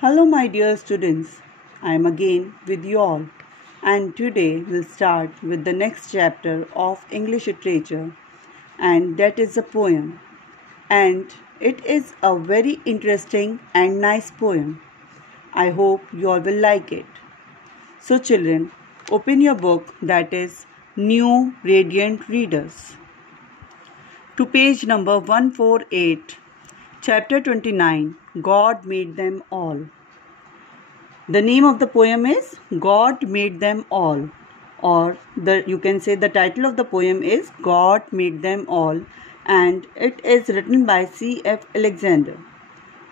Hello, my dear students. I am again with you all, and today we'll start with the next chapter of English literature, and that is a poem. And it is a very interesting and nice poem. I hope you all will like it. So, children, open your book, that is New Radiant Readers, to page number 148, chapter 29. God Made Them All. The name of the poem is God Made Them All, or you can say the title of the poem is God Made Them All, and it is written by C.F. Alexander.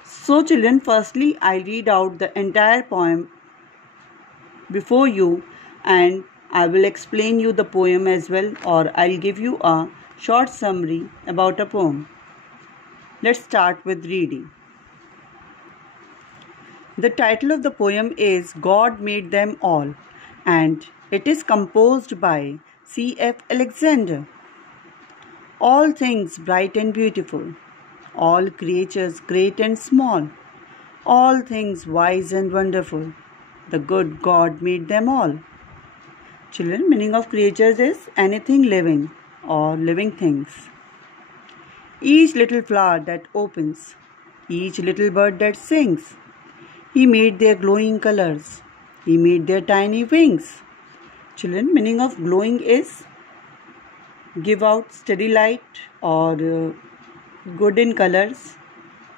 So children, firstly I read out the entire poem before you, and I will explain you the poem as well, or I'll give you a short summary about a poem. Let's start with reading. The title of the poem is God Made Them All, and it is composed by C.F. Alexander. All things bright and beautiful, all creatures great and small, all things wise and wonderful, the good God made them all. Children, meaning of creatures is anything living or living things. Each little flower that opens, each little bird that sings, He made their glowing colors. He made their tiny wings. Children, meaning of glowing is give out steady light or good in colors,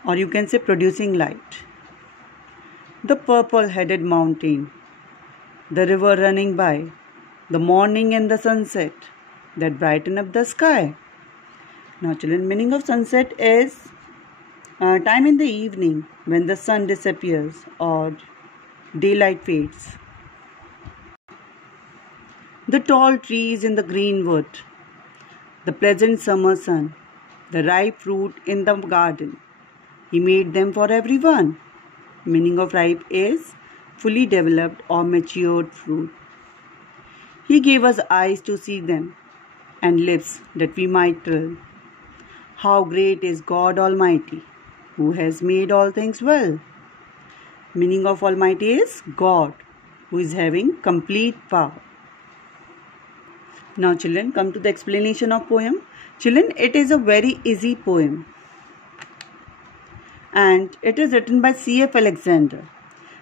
or you can say producing light. The purple-headed mountain, the river running by, the morning and the sunset that brighten up the sky. Now children, meaning of sunset is time in the evening when the sun disappears or daylight fades. The tall trees in the green wood, the pleasant summer sun, the ripe fruit in the garden. He made them for everyone. Meaning of ripe is fully developed or matured fruit. He gave us eyes to see them and lips that we might tell. How great is God Almighty, who has made all things well. Meaning of Almighty is God, who is having complete power. Now children, come to the explanation of poem. Children, it is a very easy poem, and it is written by C.F. Alexander.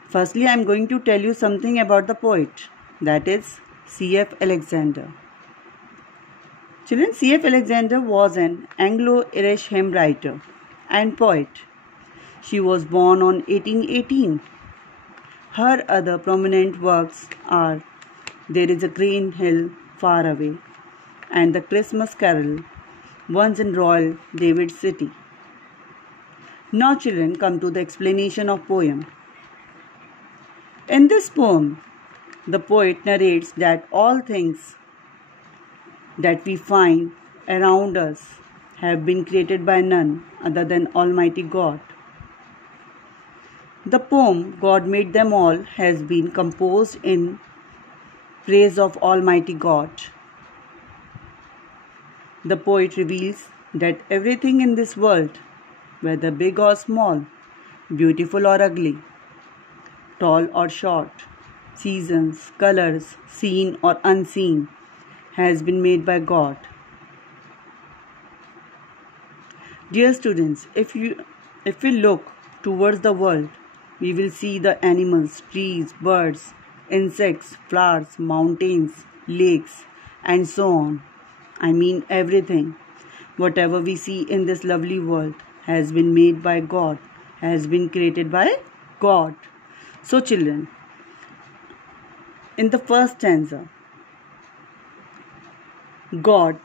Firstly, I am going to tell you something about the poet, that is C.F. Alexander. Children, C.F. Alexander was an Anglo-Irish hymn writer and poet. She was born on 1818. Her other prominent works are There is a Green Hill Far Away and The Christmas Carol, Once in Royal David City. Now children, come to the explanation of poem. In this poem, the poet narrates that all things that we find around us have been created by none other than Almighty God. The poem God Made Them All has been composed in praise of Almighty God. The poet reveals that everything in this world, whether big or small, beautiful or ugly, tall or short, seasons, colors, seen or unseen, has been made by God. Dear students, if we look towards the world, we will see the animals, trees, birds, insects, flowers, mountains, lakes, and so on. I mean everything. Whatever we see in this lovely world has been made by God, has been created by God. So children, in the first stanza, God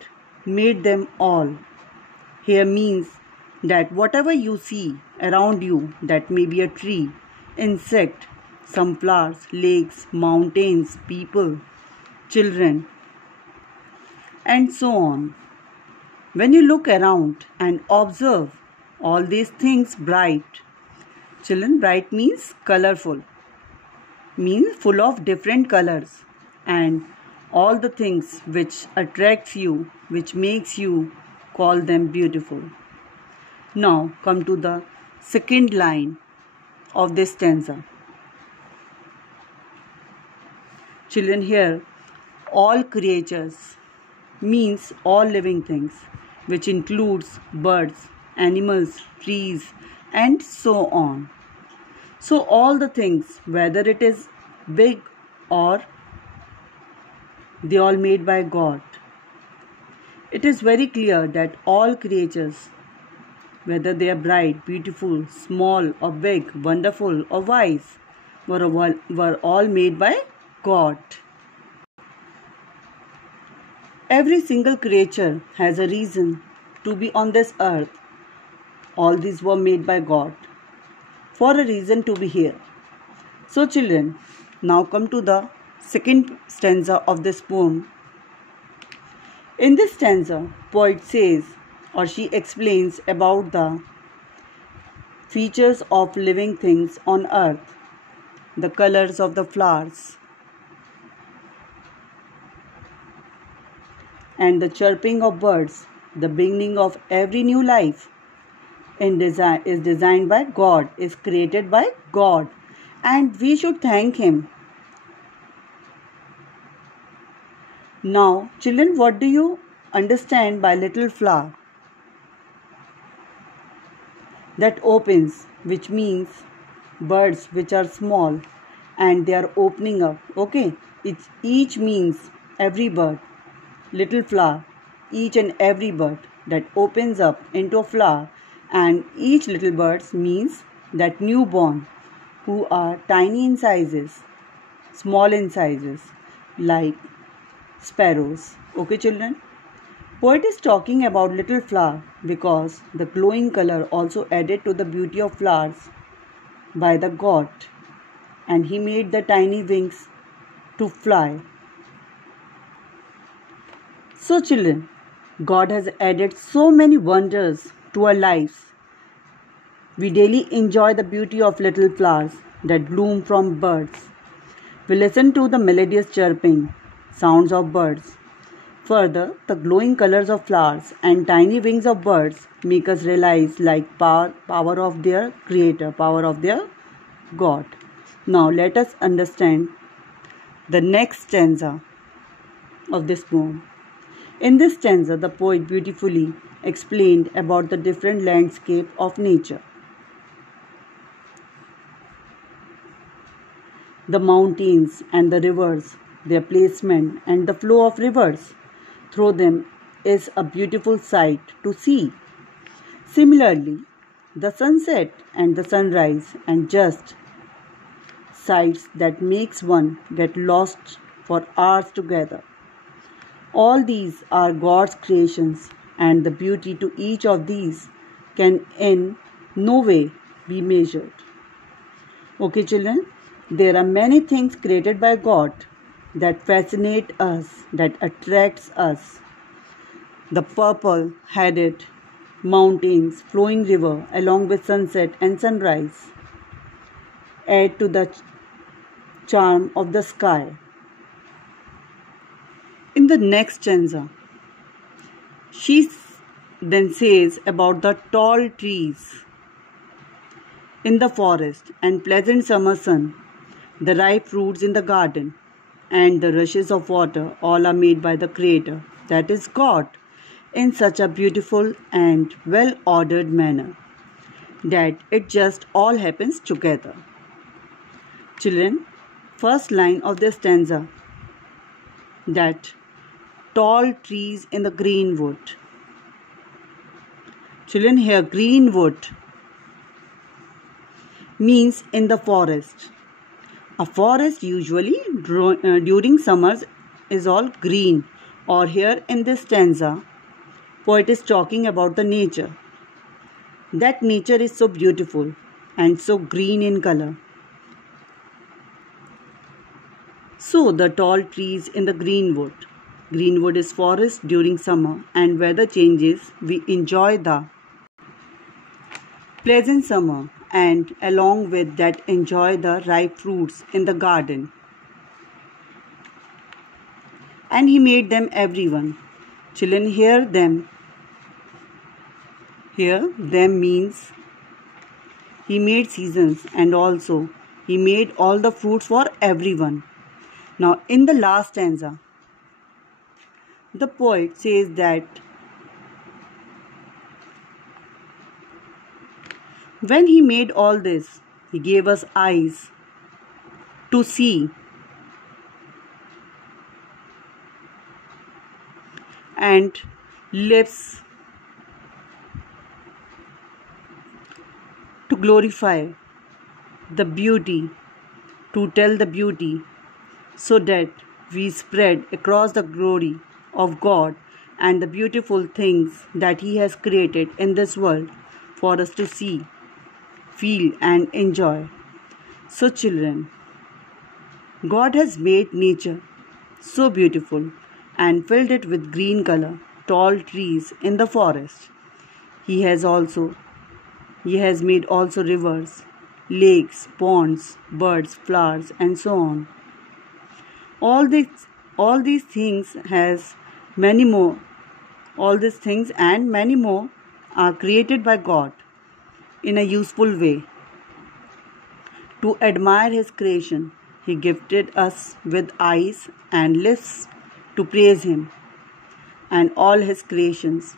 made them all. Here means that whatever you see around you, that may be a tree, insect, some flowers, lakes, mountains, people, children, and so on. When you look around and observe all these things bright, children, bright means colorful, means full of different colors, and all the things which attracts you, which makes you call them beautiful. Now come to the second line. of this stanza. Children, here all creatures means all living things, which includes birds, animals, trees, and so on. So all the things, whether it is big or they all made by God, it is very clear that all creatures, whether they are bright, beautiful, small or big, wonderful or wise, were all made by God. Every single creature has a reason to be on this earth. All these were made by God for a reason to be here. So children, now come to the second stanza of this poem. In this stanza, poet says or she explains about the features of living things on earth, the colors of the flowers, and the chirping of birds. The beginning of every new life is designed by God, is created by God, and we should thank Him. Now, children, what do you understand by little flower? That opens, which means birds which are small and they are opening up. Okay, each means every bird. Little flower, each and every bird that opens up into a flower, and each little bird means that newborn who are tiny in sizes, small in sizes, like sparrows. Okay children, poet is talking about little flower because the glowing color also added to the beauty of flowers by the God, and he made the tiny wings to fly. So children, God has added so many wonders to our lives. We daily enjoy the beauty of little flowers that bloom from birds. We listen to the melodious chirping sounds of birds. Further, the glowing colors of flowers and tiny wings of birds make us realize like power of their creator, power of their God. Now let us understand the next stanza of this poem. In this stanza, the poet beautifully explained about the different landscape of nature. The mountains and the rivers, their placement and the flow of rivers through them is a beautiful sight to see. Similarly, the sunset and the sunrise and just sights that makes one get lost for hours together. All these are God's creations, and the beauty to each of these can in no way be measured. Okay children, there are many things created by God that fascinate us, that attracts us. The purple-headed mountains, flowing river along with sunset and sunrise add to the charm of the sky. In the next stanza, she then says about the tall trees in the forest and pleasant summer sun, the ripe fruits in the garden, and the rushes of water, all are made by the Creator, that is God, in such a beautiful and well-ordered manner that it just all happens together. Children, first line of this stanza, that tall trees in the greenwood. Children, here greenwood means in the forest. A forest usually during summers is all green, or here in this stanza, poet is talking about the nature. That nature is so beautiful and so green in color. So the tall trees in the greenwood. Greenwood is forest during summer, and weather changes, we enjoy the pleasant summer, and along with that enjoy the ripe fruits in the garden. And he made them everyone. Children, hear them. Here them means He made seasons, and also He made all the fruits for everyone. Now, in the last stanza, the poet says that when He made all this, He gave us eyes to see and lips to glorify the beauty, to tell the beauty, so that we spread across the glory of God and the beautiful things that He has created in this world for us to see, feel, and enjoy. So, children, God has made nature so beautiful and filled it with green color, tall trees in the forest. He has made also rivers, lakes, ponds, birds, flowers, and so on. All these things has many more. All these things and many more are created by God in a useful way. To admire His creation, He gifted us with eyes and lips to praise Him and all His creations.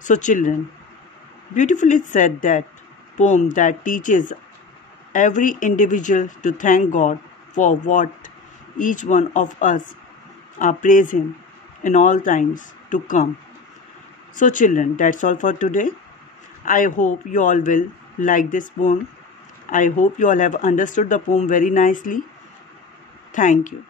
So, children, beautifully said that poem that teaches every individual to thank God for what each one of us praise Him in all times to come. So, children, that's all for today. I hope you all will like this poem. I hope you all have understood the poem very nicely. Thank you.